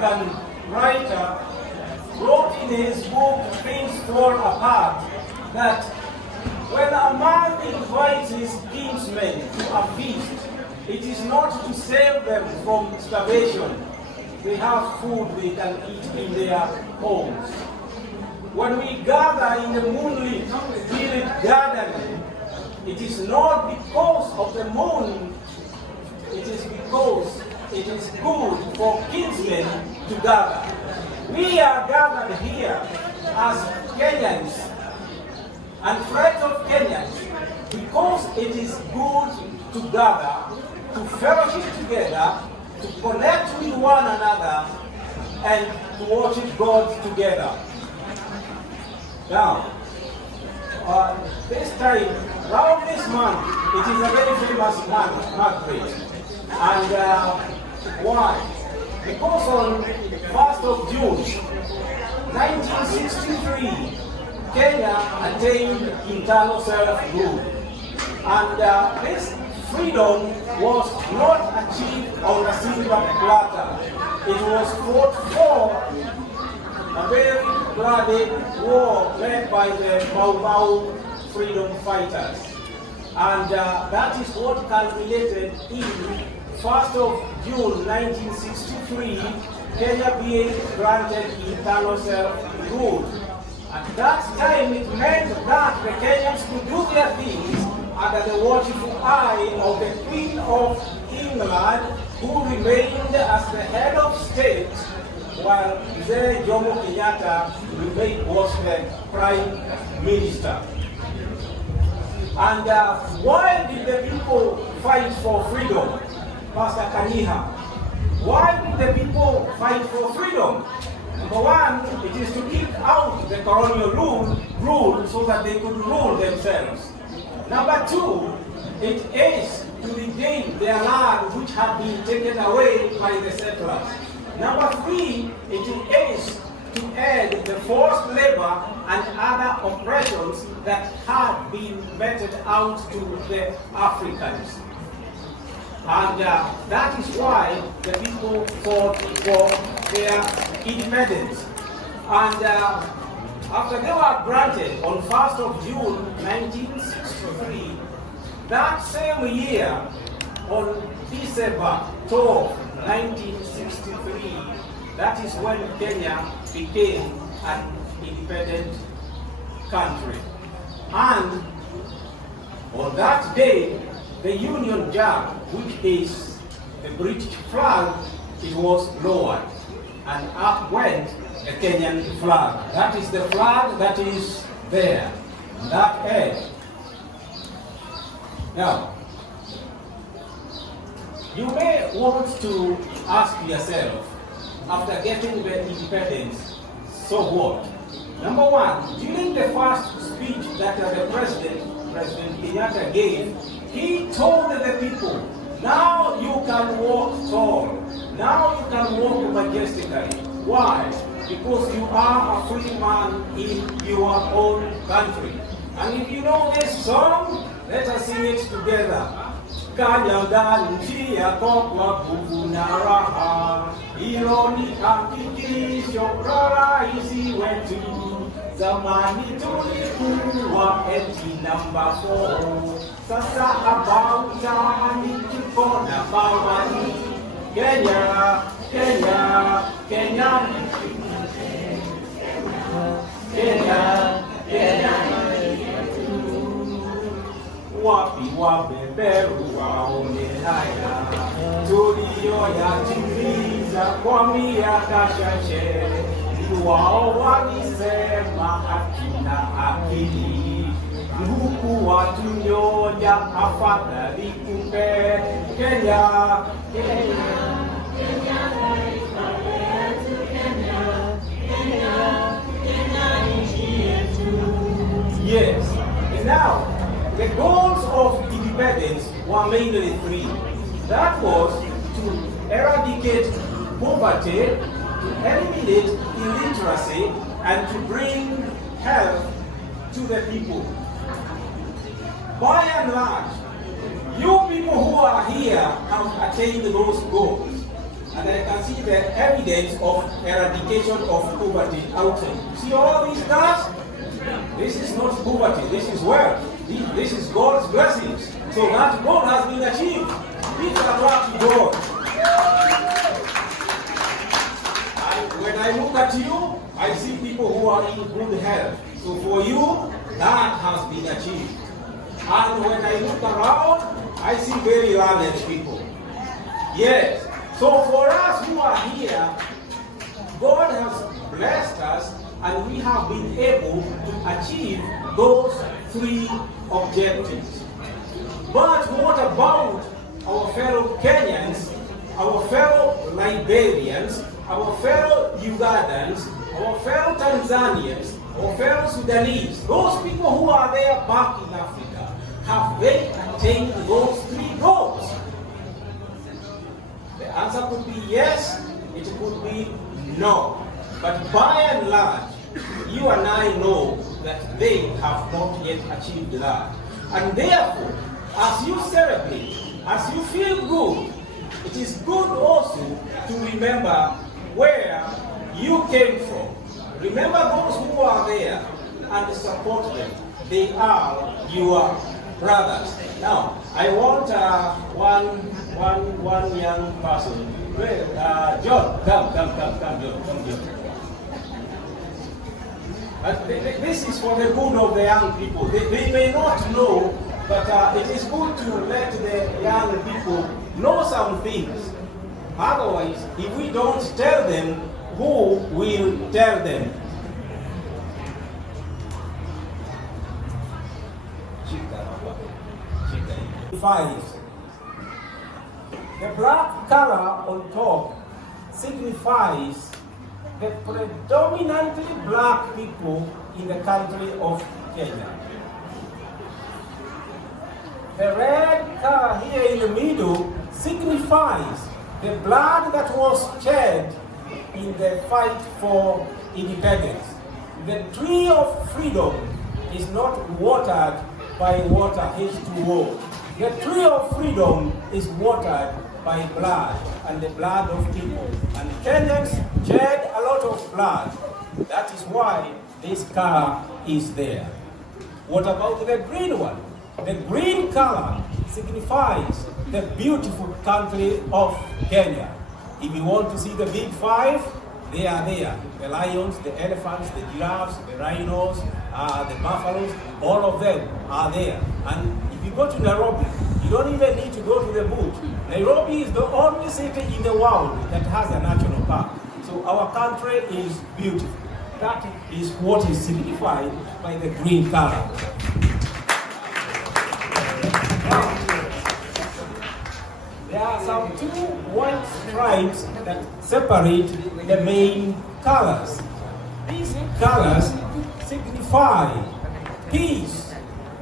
African writer wrote in his book, Things Fall Apart, that when a man invites his kinsmen to a feast, it is not to save them from starvation. They have food they can eat in their homes. When we gather in the moonlit village gathering, it is not because of the moon, it is because it is good for kinsmen to gather. We are gathered here as Kenyans and friends of Kenyans because it is good to gather, to fellowship together, to connect with one another, and to worship God together. Now, this time, around this month, it is a very famous month, Margaret. And why? Because on 1st of June, 1963, Kenya attained internal self-rule. And this freedom was not achieved on a silver platter. It was fought for a very bloody war led by the Mau Mau freedom fighters. And that is what culminated in 1st of June 1963, Kenya being granted internal self-rule. At that time, it meant that the Kenyans could do their things under the watchful eye of the Queen of England, who remained as the head of state, while Mzee Jomo Kenyatta was the Prime Minister. And why did the people fight for freedom? Pastor Kaniha, why did the people fight for freedom? Number one, it is to kick out the colonial rule so that they could rule themselves. Number two, it is to regain their land which had been taken away by the settlers. Number three, it is to end the forced labor and other oppressions that had been meted out to the Africans. And that is why the people fought for their independence. And after they were granted on 1st of June 1963, that same year, on December 12, 1963, that is when Kenya became an independent country. And on that day, the Union Jack, which is the British flag, it was lowered, and up went the Kenyan flag. That is the flag that is there, on that edge. Now, you may want to ask yourself, after getting the independence, so what? Number one, during the first speech that the President Kenyatta gave, he told the people, now you can walk tall, now you can walk majestically. Why? Because you are a free man in your own country. And if you know this song, let us sing it together. Kanyaga nchi yako kwa nguvu na raha, hilo ni hakikisho la rais wetu. Zamani tulikuwa eti namba 4, sasa hapa utani tuko namba 1. Kenya, Kenya, Kenya, Kenya, Kenya. Wapi wabeberu waone haya, tuliyoyatimiza kwa miaka chache. Wao walisema hakina akili, huku watunyonya afadhali kumbe. Kenya, Kenya, Kenya, yes. And now, the goals of independence were mainly 3. That was to eradicate poverty, to eliminate illiteracy, and to bring health to the people. By and large, you people who are here have attained those goals. and I can see the evidence of eradication of poverty outside. See all these cars? This is not poverty, this is wealth. This is God's blessings. So that God has been achieved. These are what God. When I look at you, I see people who are in good health. So for you, that has been achieved. And when I look around, I see very learned people. Yes. So for us who are here, God has blessed us and we have been able to achieve those three objectives. But what about our fellow Kenyans, our fellow Liberians, our fellow Ugandans, our fellow Tanzanians, our fellow Sudanese, those people who are there back in Africa, have they attained those three goals? The answer could be yes, it could be no. But by and large, you and I know that they have not yet achieved that. And therefore, as you celebrate, as you feel good, it is good also to remember where you came from. Remember those who are there and support them. They are your brothers. Now, I want one young person. John, come, John, come. This is for the good of the young people. They may not know, but it is good to let the young people know some things. Otherwise, if we don't tell them, who will tell them? The black color on top signifies the predominantly black people in the country of Kenya. The red color here in the middle signifies the blood that was shed in the fight for independence. The tree of freedom is not watered by water, H2O. The tree of freedom is watered by blood and the blood of people. And Kenyans shed a lot of blood. That is why this color is there. What about the green one? The green color signifies the beautiful country of Kenya. If you want to see the big five, they are there. The lions, the elephants, the giraffes, the rhinos, the buffaloes, all of them are there. And if you go to Nairobi, you don't even need to go to the bush. Nairobi is the only city in the world that has a national park. So our country is beautiful. That is what is signified by the green color. There are some two white stripes that separate the main colors. These colors signify peace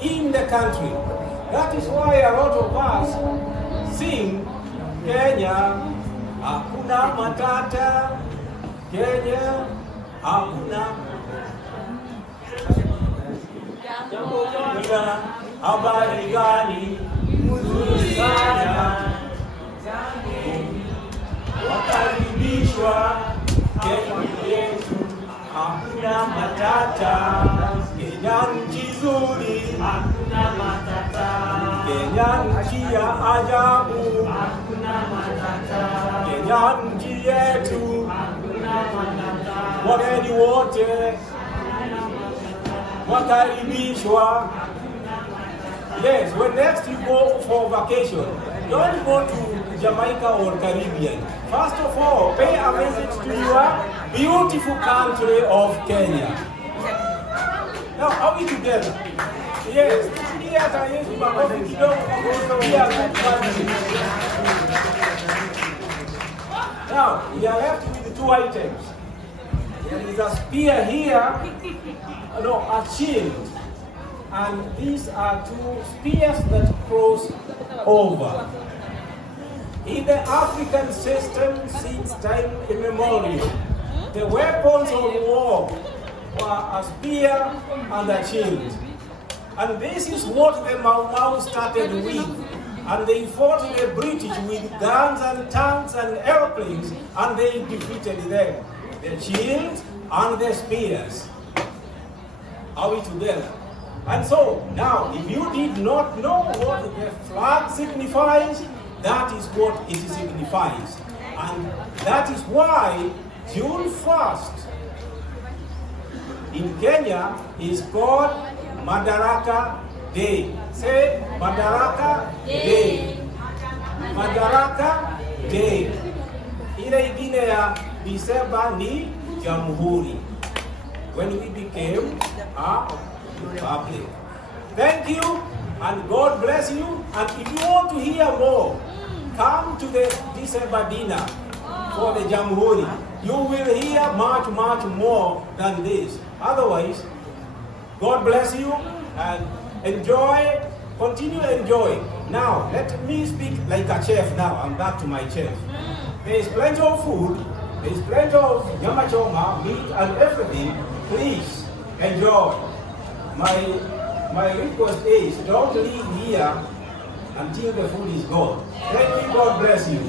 in the country. That is why a lot of us sing Kenya, hakuna matata, Kenya, hakuna jambo moja, habari gani, mzuri sana, wakaribishwa Kenya yetu, hakuna matata, Kenya nchi nzuri, hakuna matata, Kenya nchi ya ajabu, hakuna matata, Kenya nchi yetu, hakuna matata, wageni wote wakaribishwa. Yes, when next you go for vacation, don't go to Jamaica or Caribbean. First of all, pay a visit to your beautiful country of Kenya. Now, are we together? Yes. Now, we are left with two items. There is a spear here, no, a shield. And these are two spears that cross over. In the African system, since time immemorial, the weapons of war were a spear and a shield. And this is what the Mau Mau started with. and they fought the British with guns and tanks and airplanes, and they defeated them. The shield and the spears. Are we together? And so, now, if you did not know what the flag signifies, that is what it signifies. And that is why June 1st in Kenya is called Madaraka Day. Say Madaraka Day. Madaraka Day. Ile ingine ya December ni Jamhuri, when we became a republic. Thank you, and God bless you. And if you want to hear more, come to the December dinner for the Jamhuri. You will hear much, much more than this. Otherwise, God bless you and enjoy, continue enjoying. Now, let me speak like a chef now. I'm back to my chef. There is plenty of food, there is plenty of nyama choma, meat and everything. Please enjoy. My request is don't leave here until the food is gone. Thank you, God bless you.